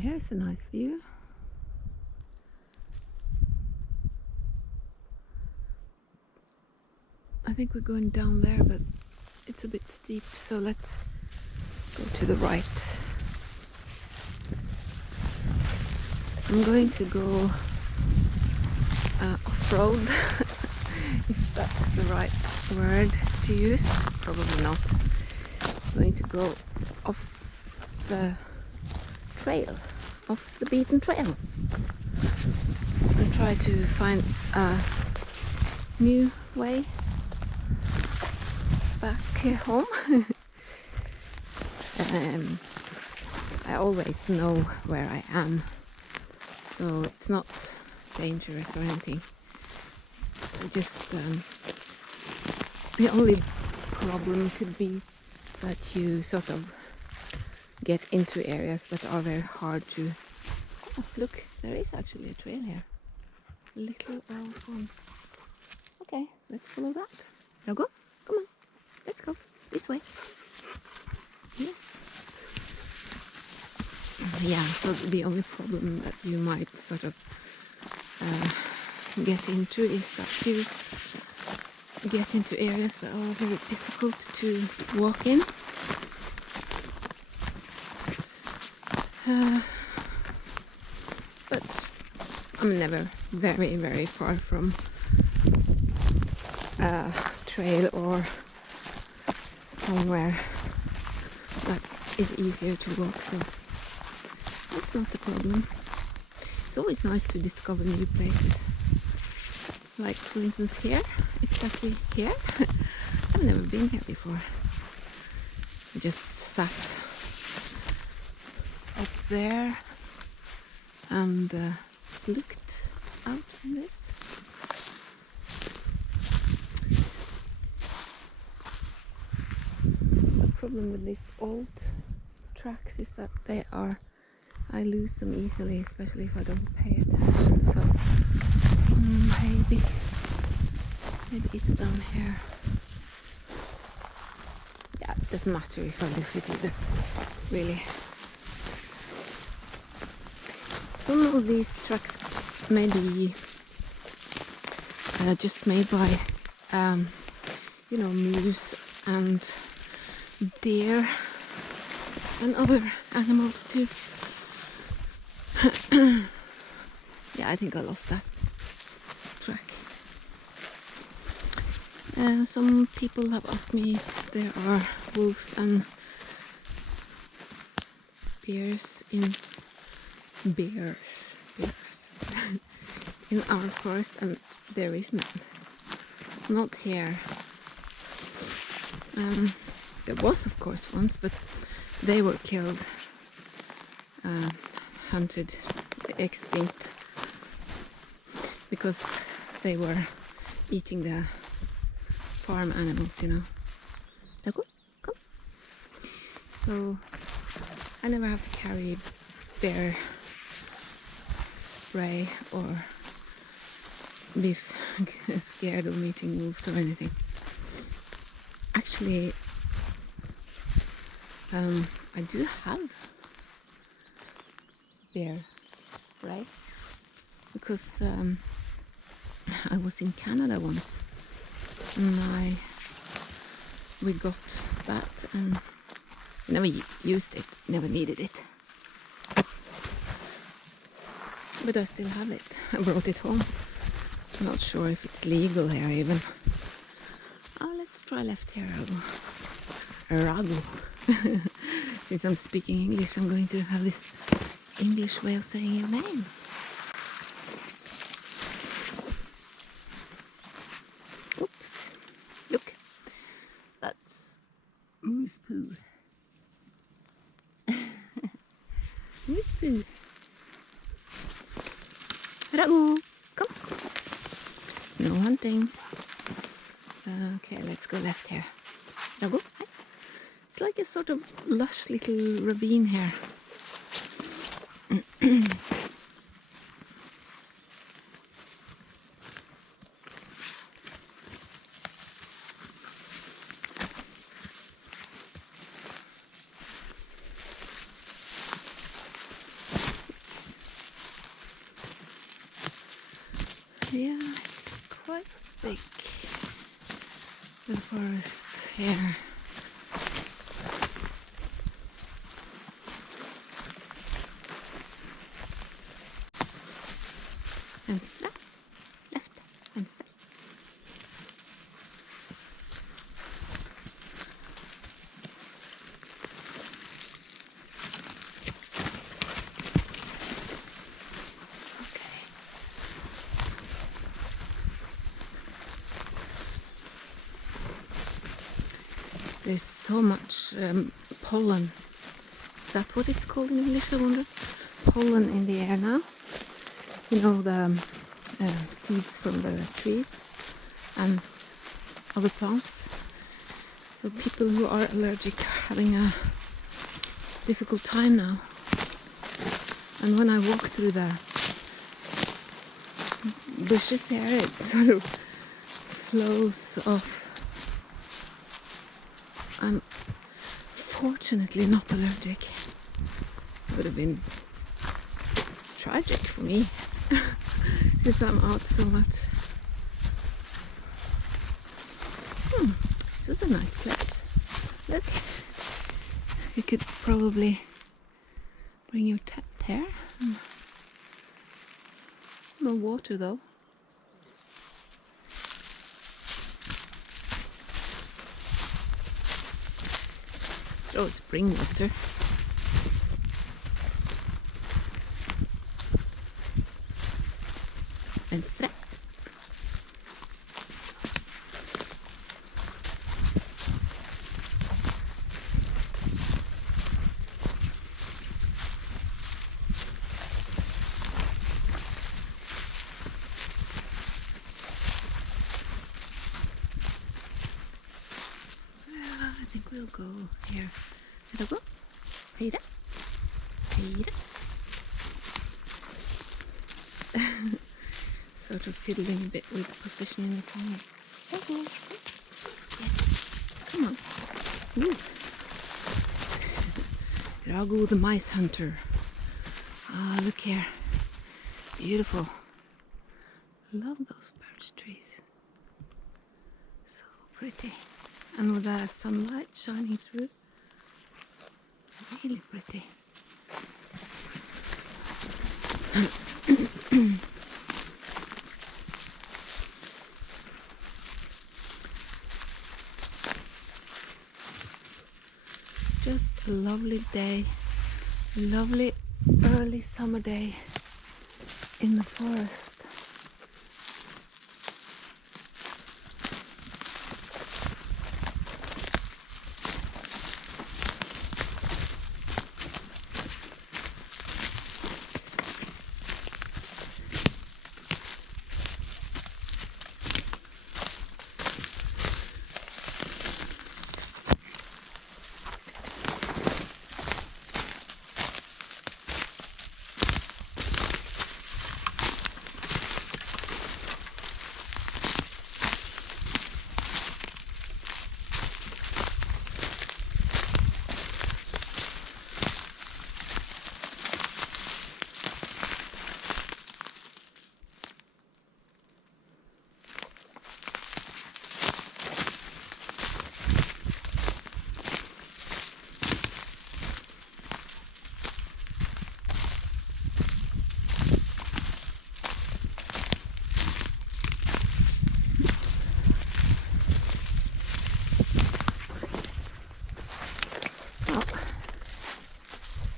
Here's a nice view. I think we're going down there, but it's a bit steep, so let's go to the right. I'm going to go off-road, if that's the right word to use. Probably not. I'm going to go off the trail, off the beaten trail, and try to find a new way back home. I always know where I am, so it's not dangerous or anything. Just the only problem could be that you sort of get into areas that are very hard to... Oh, look, there is actually a trail here. A little old one. Okay, let's follow that. Now go, come on, let's go this way. Yes. Yeah, so the only problem that you might sort of get into is that you get into areas that are very difficult to walk in. But I'm never very far from a trail or somewhere that is easier to walk, so that's not the problem. It's always nice to discover new places. Like for instance here, exactly here. I've never been here before. I just sat up there and looked out on this. The problem with these old tracks is that I lose them easily, especially if I don't pay attention, so maybe it's down here. Yeah, it doesn't matter if I lose it either, really. Some of these tracks may be just made by you know, moose and deer and other animals too. Yeah, I think I lost that track. Some people have asked me if there are wolves and bears in in our forest, and there is none. Not here. There was of course once, but they were killed, hunted, extinct, because they were eating the farm animals, you know. Now go, come. So I never have to carry bear spray or be scared of meeting wolves or anything. Actually, I do have bear spray because I was in Canada once and we got that and never used it, never needed it. But I still have it. I brought it home. I'm not sure if it's legal here even. Oh, let's try left here. Ragu. Since I'm speaking English, I'm going to have this English way of saying your name. Oops. Look. That's moose poo. Moose poo. Ragu, come. No hunting. Okay, let's go left here. Ragu, hi. It's like a sort of lush little ravine here. the forest here. Venstre, left, venstre. Okay. There's so much pollen. Is that what it's called in English, I wonder? Pollen in the air now. You know, the seeds from the trees and other plants. So people who are allergic are having a difficult time now. And when I walk through the bushes here, it sort of flows off. I'm fortunately not allergic. It would have been tragic for me since I'm out so much. This was a nice place. Look, you could probably bring your tap here. No water though. Oh, spring water. Venstre. I think we'll go here. Skal vi gå? Høyre. Høyre. Sort of fiddling a bit with positioning the camera. Yes. Come on. Ooh. Rago the mice hunter. Ah, look here. Beautiful. Love those birch trees. So pretty. And with the sunlight shining through. Really pretty. Just a lovely day, lovely early summer day in the forest.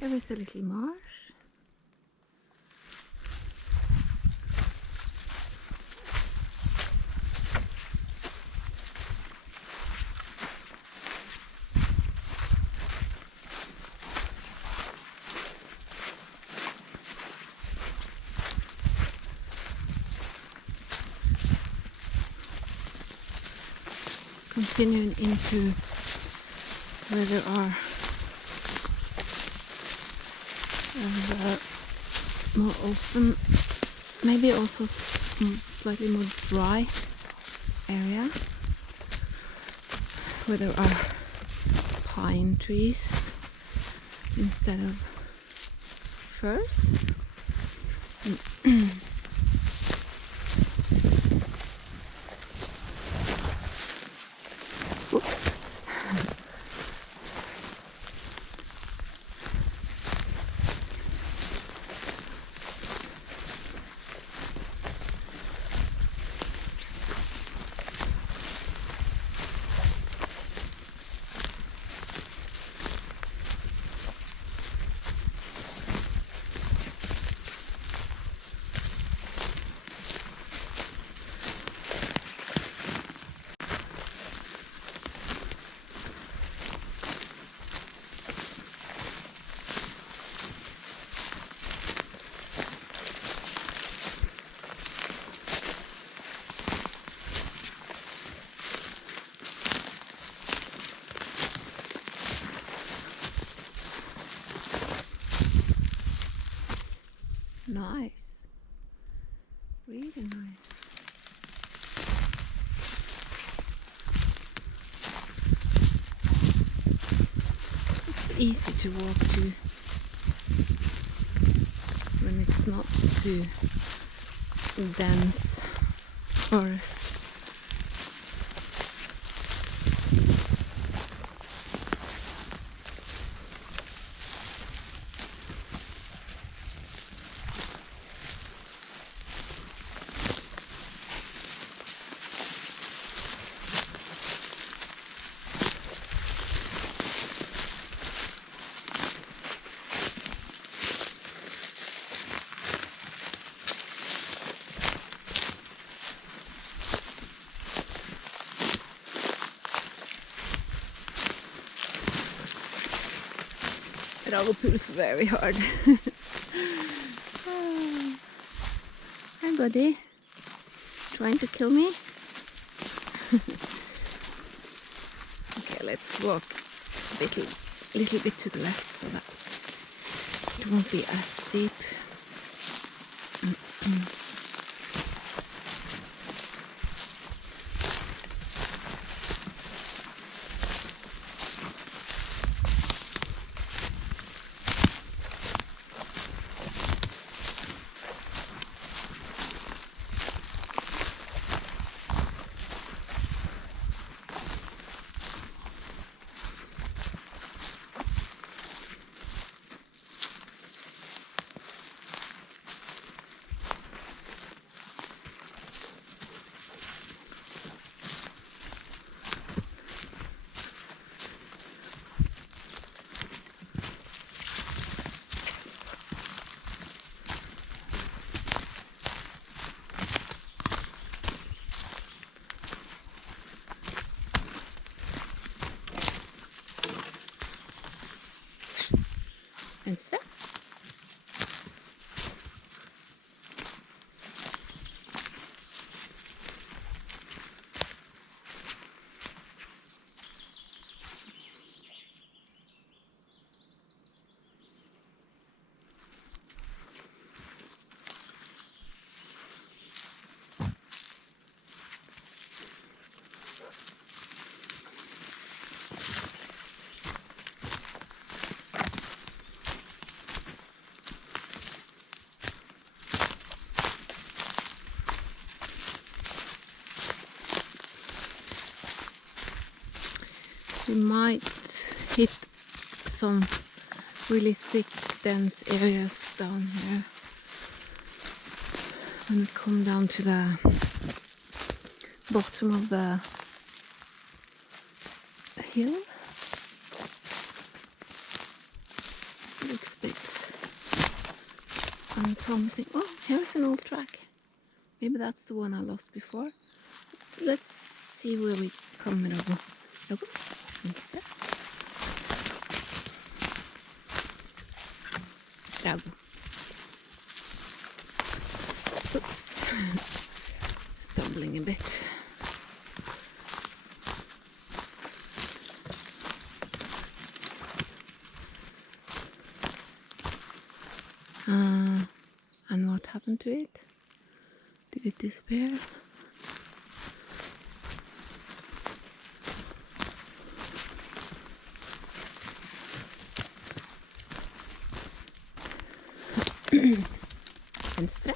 There is a little marsh. Continuing into where there are more open, maybe also slightly more dry area where there are pine trees instead of firs. Nice. Really nice. It's easy to walk to when it's not too dense forest. Rago pulls very hard. Oh. Hi buddy, trying to kill me? Okay, let's walk a little bit to the left so that it won't be as steep. Venstre. We might hit some really thick, dense areas down here when we come down to the bottom of the hill. Looks a bit unpromising. Oh, here's an old track. Maybe that's the one I lost before. Let's see where we come, Rago. Rago? Rago. Oops. Stumbling a bit. And what happened to it? Did it disappear? Venstre.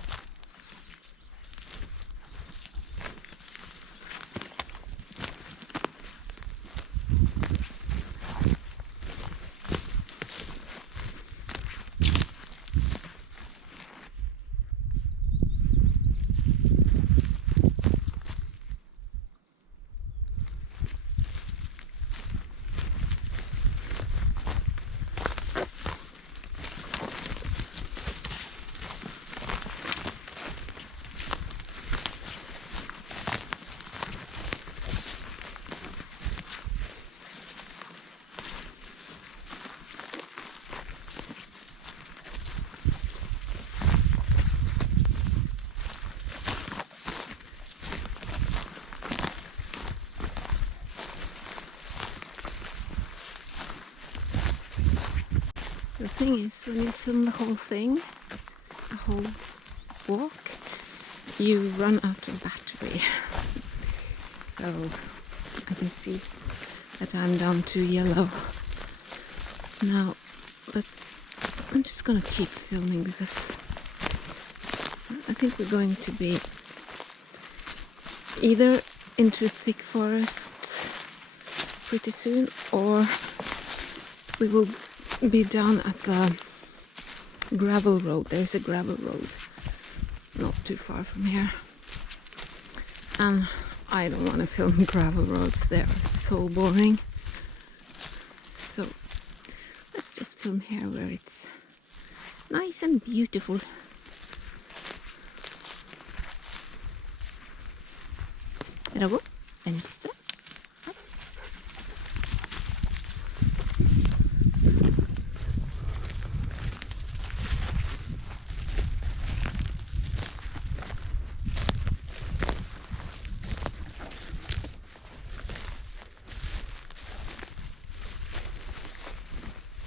The thing is, when you film the whole thing, the whole walk, you run out of battery. So I can see that I'm down to yellow now, but I'm just gonna keep filming because I think we're going to be either into thick forest pretty soon, or we will be down at the gravel road. There's a gravel road not too far from here, and I don't want to film gravel roads. They're so boring. So let's just film here where it's nice and beautiful. Där går vänster.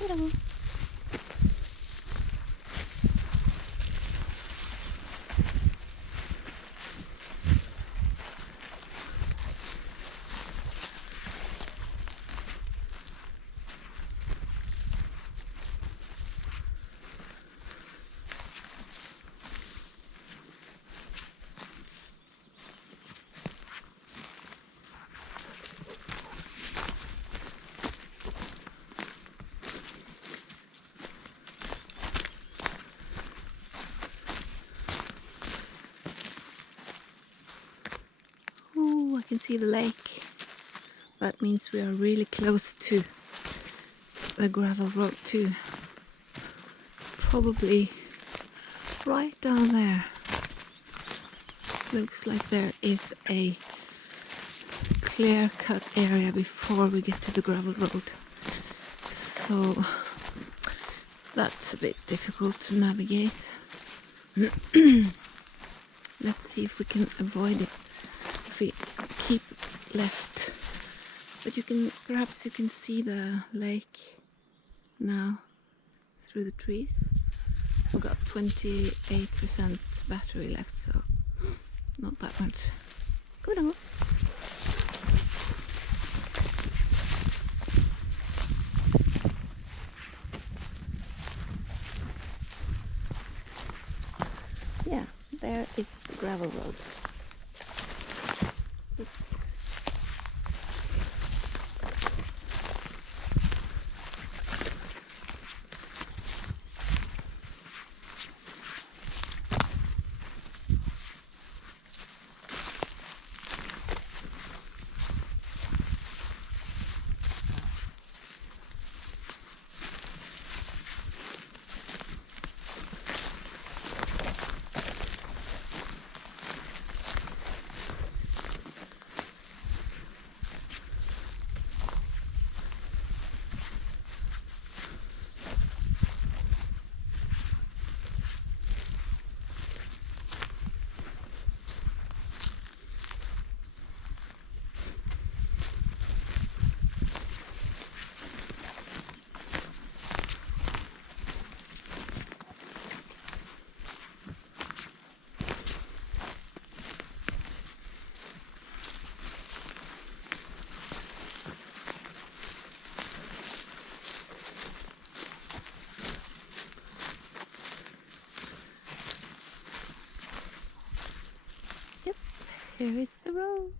Där går. I can see the lake. That means we are really close to the gravel road too. Probably right down there. Looks like there is a clear-cut area before we get to the gravel road. So that's a bit difficult to navigate. Let's see if we can avoid it. If we keep left, but perhaps you can see the lake now through the trees. I've got 28% battery left, so not that much. Go down. Yeah, there is the gravel road. Here is the road.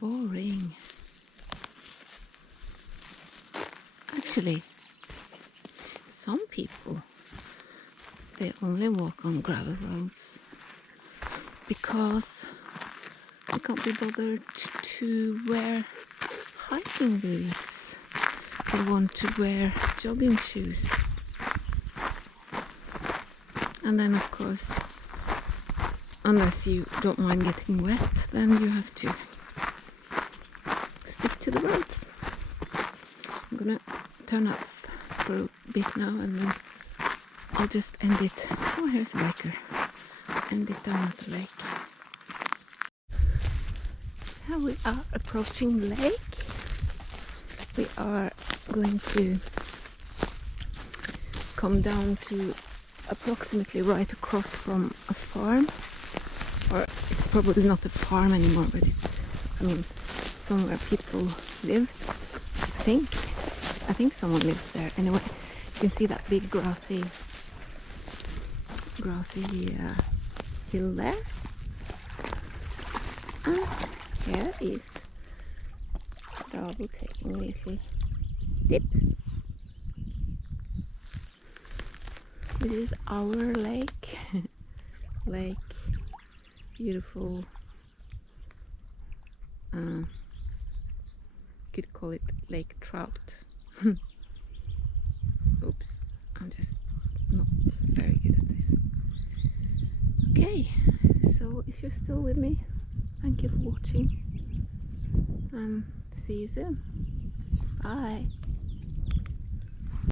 Boring. Actually, some people, they only walk on gravel roads because they can't be bothered to wear hiking boots. They want to wear jogging shoes. And then of course, unless you don't mind getting wet, then you have to stick to the roads. I'm gonna turn off for a bit now and then I'll just end it. Oh, here's a biker. End it down at the lake. Here we are approaching the lake. We are going to come down to approximately right across from a farm, or it's probably not a farm anymore, but it's, I mean, somewhere people live. I think someone lives there. Anyway, you can see that big grassy hill there. And here is Bravo taking a little dip. This is our lake. Lake, beautiful. Could call it lake trout. Oops, I'm just not very good at this. Okay, so if you're still with me, thank you for watching. See you soon. Bye.